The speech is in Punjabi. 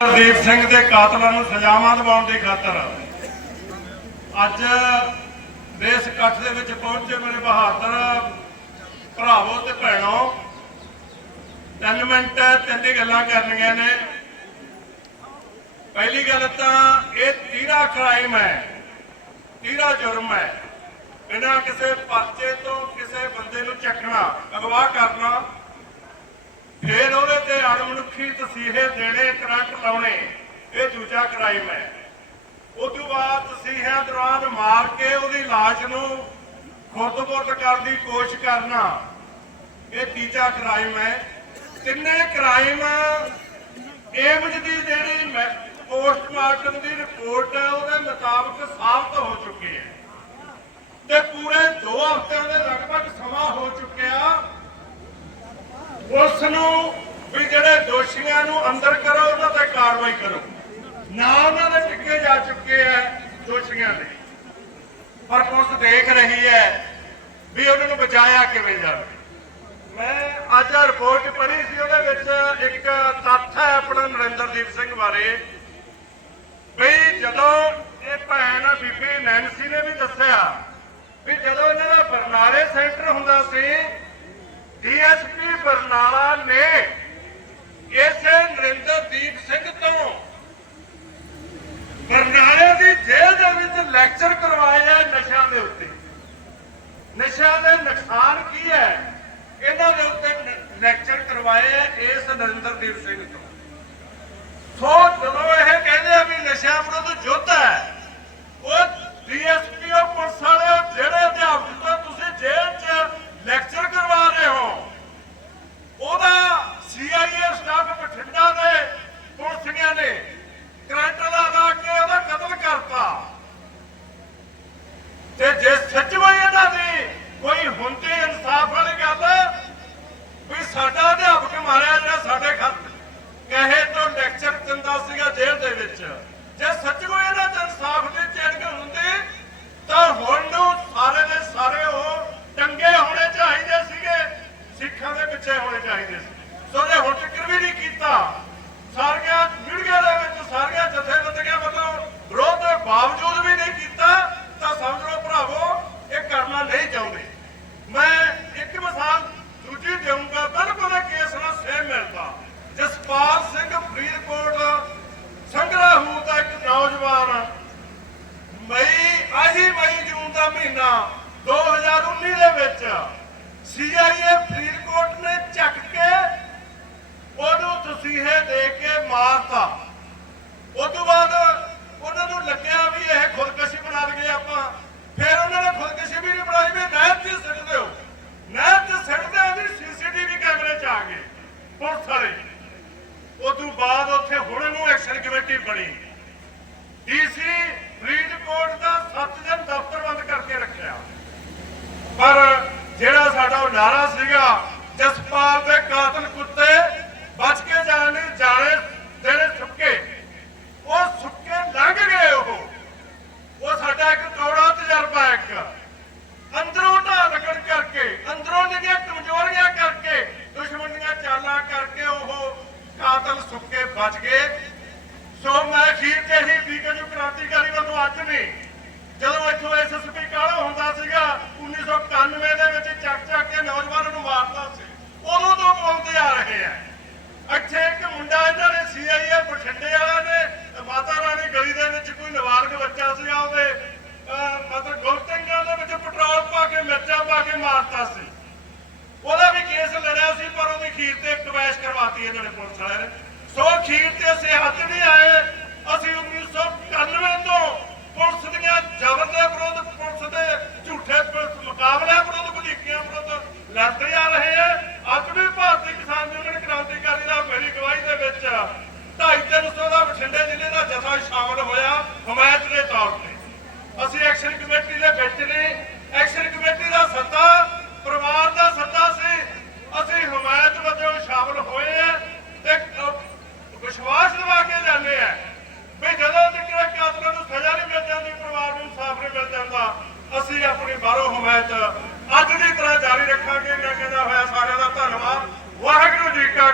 ਹਰਦੀਪ ਸਿੰਘ ਦੇ ਕਾਤਲਾਂ ਨੂੰ ਸਜ਼ਾਵਾਂ ਦਿਵਾਉਣ ਦੀ ਖਾਤਰ ਅੱਜ ਦੇਸ਼ ਇਕੱਠ ਦੇ ਵਿੱਚ ਪਹੁੰਚੇ ਮੇਰੇ ਬਹਾਦਰ ਭਰਾਵੋ ਤੇ ਭੈਣੋ। ਤਿੰਨ ਮਿੰਟ ਤਿੰਨ ਗੱਲਾਂ ਕਰਨੀਆਂ ਨੇ। ਪਹਿਲੀ ਗੱਲ ਤਾਂ ਇਹ ਤੀਰਾ ਕ੍ਰਾਈਮ ਹੈ, ਤੀਰਾ ਜੁਰਮ ਹੈ। ਬਿਨਾਂ ਕਿਸੇ ਪਰਚੇ ਤੋਂ ਕਿਸੇ ਬੰਦੇ ਨੂੰ ਚੱਕਣਾ, ਅਗਵਾ ਕਰਨਾ ਫਿਰ ਉਹਦੇ ਤੇ ਅਣਮਨੁੱਖੀ ਤਸੀਹੇ ਦੇਣੇ ਕਰੰਟ ਲਾਉਣੇ, ਇਹ ਦੂਜਾ ਕ੍ਰਾਈਮ ਹੈ ਉਸ ਤੋਂ ਬਾਅਦ ਤਸੀਹਿਆਂ ਦੌਰਾਨ ਮਾਰ ਕੇ ਉਹਦੀ ਲਾਸ਼ ਨੂੰ ਖੁਰਦ-ਬੁਰਦ ਕਰਨ ਦੀ ਕੋਸ਼ਿਸ਼ ਕਰਨਾ, ਇਹ ਤੀਜਾ ਕ੍ਰਾਈਮ ਹੈ ਤਿੰਨੇ ਕ੍ਰਾਈਮ ਏਮਜ ਦੀ ਜਿਹੜੀ ਪੋਸਟਮਾਰਟਮ ਦੀ ਰਿਪੋਰਟ ਹੈ, ਉਹਦੇ ਮੁਤਾਬਕ ਸਾਬਤ ਹੋ ਚੁੱਕੀ ਹੈ। ਤੇ ਪੂਰੇ 2 ਹਫ਼ਤਿਆਂ ਦੇ ਲਗਭਗ ਸਮਾਂ ਹੋ ਚੁੱਕਿਆ। ਉਸ ਨੂੰ ਵੀ ਜਿਹੜੇ ਦੋਸ਼ੀਆਂ ਨੂੰ ਅੰਦਰ ਕਰੋ, ਉਹਨਾਂ ਤੇ ਕਾਰਵਾਈ ਕਰੋ। ਨਾ ਉਹਨਾਂ ਦੇ ਟਿੱਕੇ ਜਾ ਚੁੱਕੇ ਐ ਦੋਸ਼ੀਆਂ ਦੇ। ਪਰ ਪੁਲਿਸ ਦੇਖ ਰਹੀ ਹੈ ਵੀ ਉਹਨਾਂ ਨੂੰ ਬਚਾਇਆ ਕਿਵੇਂ ਜਾਵੇ। ਮੈਂ ਅੱਜ ਰਿਪੋਰਟ ਪੜ੍ਹੀ ਸੀ, ਉਹਦੇ ਵਿੱਚ ਇੱਕ ਤੱਥ ਹੈ ਆਪਣਾ ਨਰਿੰਦਰਦੀਪ ਸਿੰਘ ਬਾਰੇ। ਵੀ ਜਦੋਂ ਇਹ ਭੈਣ ਬੀਬੀ ਨੈਨਸੀ ਨੇ ਵੀ ਦੱਸਿਆ ਵੀ ਜਦੋਂ ਇਹਨਾਂ ਦਾ ਬਰਨਾਲੇ ਸੈਂਟਰ ਹੁੰਦਾ ਸੀ, ਡੀਐਸਪੀ ਬਰਨਾਲਾ ਨੇ ਇਸੇ ਨਰਿੰਦਰਦੀਪ ਸਿੰਘ ਤੋਂ ਬਰਨਾਲੇ ਦੀ ਜੇਲ੍ਹ ਦੇ ਵਿੱਚ ਲੈਕਚਰ ਕਰਵਾਏ ਆ ਨਸ਼ਿਆਂ ਦੇ ਉੱਤੇ। ਨਸ਼ਿਆਂ ਦੇ ਨੁਕਸਾਨ ਕੀ ਹੈ? ਇਹਨਾਂ ਦੇ ਉੱਤੇ ਲੈਕਚਰ ਕਰਵਾਏ ਆ ਇਸ ਨਰਿੰਦਰਦੀਪ ਸਿੰਘ ਤੋਂ ਸੋ ਜਦੋਂ ਇਹ ਕਹਿੰਦੇ ਆ ਵੀ ਨਸ਼ਿਆਂ ਵਿਰੁੱਧ ਯੁੱਧ ਹੈ ਉਹ ਡੀਐਸਪੀ ਉਹ ਪੁਲਿਸ ਵਾਲੇ ਉਹ ਜਿਹੜੇ ਅਧਿਆਪਕ ਤੋਂ ਤੁਸੀਂ ਜੇਲ੍ਹ 'ਚ ਲੈਕਚਰ ਕਰਵਾ ਰਹੇ ਹੋ ਉਹਦਾ ਸੀਆਈਏ ਸਟਾਫ ਬਠਿੰਡਾ ਦੇ ਪੁਲਿਸੀਆਂ ਨੇ ਕਰੰਟ ਲਗਾ ਕੇ ਉਹਦਾ ਕਤਲ ਕਰਤਾ ਤੇ ਜੇ ਸੱਚਵਾਈ ਇਹਨਾਂ ਦੀ ਕੋਈ ਹੁੰਦੀ ਇਨਸਾਫ ਵਾਲੀ ਗੱਲ ਵੀ ਸਾਡਾ ਅਧਿਆਪਕ ਮਾਰਿਆ ਜਿਹੜਾ ਸਾਡੇ ਖਤ ਕਹੇ ਤੋਂ ਲੈਕਚਰ ਦਿੰਦਾ ਸੀਗਾ ਜੇਲ੍ਹ ਦੇ ਵਿੱਚ ਜੇ ਸੱਚਵਾਈ ਇਹਨਾਂ ਚ ਇਨਸਾਫ ਦੀ ਚਿੰਗ ਹੁੰਦੀ ਤਾਂ ਹੁਣ ਨੂੰ ਸਾਰੇ ਦੇ ਸਾਰੇ ਉਹ ਟੰਗੇ ਹੋਣੇ ਚਾਹੀਦੇ ਸੀਗੇ ਸਿੱਖਾਂ ਹੋਣੇ ਚਾਹੀਦੇ ਸੀ। ਸੋ ਜੇ ਹੁਣ ਤੱਕ ਵੀ ਨਹੀਂ ਕੀਤਾ। ਸਾਰੀਆਂ ਮੀਡੀਆ ਦੇ ਵਿੱਚ ਸਾਰੀਆਂ ਜਥੇਬੰਦੀਆਂ ਵੱਲੋਂ ਵਿਰੋਧ ਦੇ ਬਾਵਜੂਦ ਵੀ ਨਹੀਂ ਕੀਤਾ, ਤਾਂ ਸਮਝ ਲਓ ਭਰਾਵੋ, ਇਹ ਕਰਨਾ ਨਹੀਂ ਚਾਹੁੰਦੇ। ਮੈਂ ਇੱਕ ਮਿਸਾਲ ਦੂਜੀ ਦੇਵਾਂਗਾ ਬਿਲਕੁਲ ਇਹ ਕੇਸ ਨਾਲ ਸੇਮ ਮਿਲਦਾ ਜਸਪਾਲ ਸਿੰਘ ਫਰੀਦਕੋਟ ਸੰਗਰਾਹੂ ਦਾ ਇੱਕ ਨੌਜਵਾਨ ਮਈ ਆਹੀ ਮਈ ਜੂਨ ਦਾ ਮਹੀਨਾ 2019 ਦੇ ਵਿੱਚ ਸੀਆਈਏ ਫਰੀਦਕੋਟ ਨੇ ਚੱਕ ਕੇ ਉਹਨੂੰ ਤਸੀਹੇ ਦੇ ਕੇ ਮਾਰਤਾ। ਉਸ ਤੋਂ ਬਾਅਦ ਉਹਨਾਂ ਨੂੰ ਲੱਗਿਆ ਵੀ ਇਹ ਖੁਦਕਸ਼ੀ ਬਣਾ ਲਈਏ ਆਪਾਂ। ਫਿਰ ਉਹਨਾਂ ਨੇ ਖੁਦਕਸ਼ੀ ਵੀ ਨਹੀਂ ਬਣਾਈ, ਵੀ ਨਹਿਰ 'ਚ ਸਿੱਟ ਹੋ। ਨਹਿਰ 'ਚ ਸਿੱਟਦੇ ਉਹਦੀ ਸੀਸੀਟੀਵੀ ਕੈਮਰੇ 'ਚ ਆ ਗਏ, ਪੁਲਿਸ ਵਾਲੇ। ਉਸ ਤੋਂ ਬਾਅਦ ਉੱਥੇ ਹੁਣ ਨੂੰ ਐਕਸ਼ਨ ਕਮੇਟੀ ਬਣੀ ਡੀਸੀ ਫਰੀਦਕੋਟ ਦਾ 7 ਦਿਨ ਦਫ਼ਤਰ ਬੰਦ ਕਰਕੇ ਰੱਖਿਆ ਪਰ ਜਿਹੜਾ ਸਾਡਾ ਉਹ ਨਾਰਾ ਸੀਗਾ ਜਸਪਾਲ ਦੇ ਕਾਤਲ ਕੁੱਤੇ ਬਚ ਕੇ ਜਾਣੇ ਜਾਣੇ ਜਿਹੜੇ ਸੁੱਕੇ ਉਹ ਸੁੱਕੇ ਲੰਘ ਗਏ ਉਹ ਉਹ ਸਾਡਾ ਇੱਕ ਕੌੜਾ ਤਜਰਬਾ ਹੈ ਇੱਕ ਅੰਦਰੋਂ ਢਾਹ ਲੱਗਣ ਕਰਕੇ ਅੰਦਰੋਂ ਜਿਹੜੀਆਂ ਕਮਜ਼ੋਰੀਆਂ ਕਰਕੇ ਦੁਸ਼ਮਣ ਦੀਆਂ ਚਾਲਾਂ ਕਰਕੇ ਉਹ ਕਾਤਲ ਸੁੱਕੇ ਬਚ ਗਏ ਸੋ ਮੈਂ ਅਖੀਰ ਤੇ ਹੀ ਵੀਕਨ ਕ੍ਰਾਂਤੀਕਾਰੀ ਨਹੀਂ ਜਦੋਂ ਇੱਥੋਂ ਐਸਐਸਪੀ ਕਾਲਾ ਹੁੰਦਾ ਸੀਗਾ 1991 ਦੇ ਵਿੱਚ ਚੱਕ ਚੱਕ ਕੇ ਨੌਜਵਾਨਾਂ ਨੂੰ ਮਾਰਦਾ ਸੀ। ਉਦੋਂ ਤੋਂ ਬੋਲਦੇ ਆ ਰਹੇ ਆ। ਇੱਥੇ ਇੱਕ ਮੁੰਡਾ ਇਹਨਾਂ ਨੇ ਸੀਆਈਏ ਬਠਿੰਡੇ ਵਾਲਾ ਨੇ ਮਾਤਾ ਰਾਣੀ ਗਲੀ ਦੇ ਵਿੱਚ ਕੋਈ ਨਾਬਾਲਗ ਬੱਚਾ ਸੀ ਉਹਦੇ ਮਤਲਬ ਗੋਤਿੰਗਾਂ ਦੇ ਵਿੱਚ ਪੈਟਰੋਲ ਪਾ ਕੇ, ਮਿਰਚਾਂ ਪਾ ਕੇ ਮਾਰਤਾ ਸੀ। ਉਹਦਾ ਵੀ ਕੇਸ ਲੜਿਆ ਸੀ, ਪਰ ਉਹਦੀ ਖੀਰ ਤੇ ਕਵੈਸ਼ ਕਰਵਾਤੀ ਇਹਨਾਂ ਨੇ ਪੁਲਿਸ ਵਾਲਿਆਂ ਨੇ। ਸੋ ਖੀਰ ਤੇ ਅਸੀਂ ਹੱਥ ਨਹੀਂ ਆਏ, ਅਸੀਂ 1991 ਤੋਂ ਪੁਲਿਸ ਦੀਆਂ ਜ਼ਬਰ ਦੇ ਵਿਰੁੱਧ ਪੁਲਿਸ ਦੇ ਝੂਠੇ ਪੁਲਿਸ ਮੁਕਾਬਲਿਆਂ ਵਿਰੁੱਧ ਵਧੀਕੀਆਂ ਵਿਰੁੱਧ ਲੜਦੇ ਆ ਰਹੇ ਆ ਅੱਜ ਵੀ ਭਾਰਤੀ ਕਿਸਾਨ ਯੂਨੀਅਨ ਕ੍ਰਾਂਤੀਕਾਰੀ ਦਾ ਮੇਰੀ ਗਵਾਹੀ ਦੇ ਵਿੱਚ 250 ਦਾ ਬਠਿੰਡੇ ਜ਼ਿਲ੍ਹੇ ਦਾ ਜਥਾ ਸ਼ਾਮਲ ਹੋਇਆ ਹਮਾਇਤ ਦੇ ਤੌਰ ਤੇ ਅਸੀਂ ਐਕਸ਼ਨ ਕਮੇਟੀ ਦੇ ਵਿੱਚ ਨੇ ਐਕਸ਼ਨ ਕਮੇਟੀ ਦਾ ਸੱਦਾ ਪਰਿਵਾਰ ਦਾ ਸੱਦਾ ਸੀ ਅਸੀਂ ਹਮਾਇਤ ਵਜੋਂ ਸ਼ਾਮਲ ਹੋਏ ਆ ਤੇ ਅਹ, ਵਿਸ਼ਵਾਸ ਦਿਵਾ ਕੇ ਜਾਂਦੇ ਆ ਵੀ ਜਦੋਂ ਤੱਕ ਇਹ ਕਾਤਲਾਂ ਨੂੰ ਸਜ਼ਾ ਨਹੀਂ ਮਿਲ ਜਾਂਦੀ ਪਰਿਵਾਰ ਨੂੰ ਇਨਸਾਫ ਨਹੀਂ ਮਿਲ ਜਾਂਦਾ ਅਸੀਂ ਆਪਣੀ ਬਾਹਰੋਂ ਹਮਾਇਤ ਅੱਜ ਦੀ ਤਰ੍ਹਾਂ ਜਾਰੀ ਰੱਖਾਂਗੇ ਮੈਂ ਕਹਿੰਦਾ ਹੋਇਆ ਸਾਰਿਆਂ ਦਾ ਧੰਨਵਾਦ ਵਾਹਿਗੁਰੂ ਜੀ ਕਾ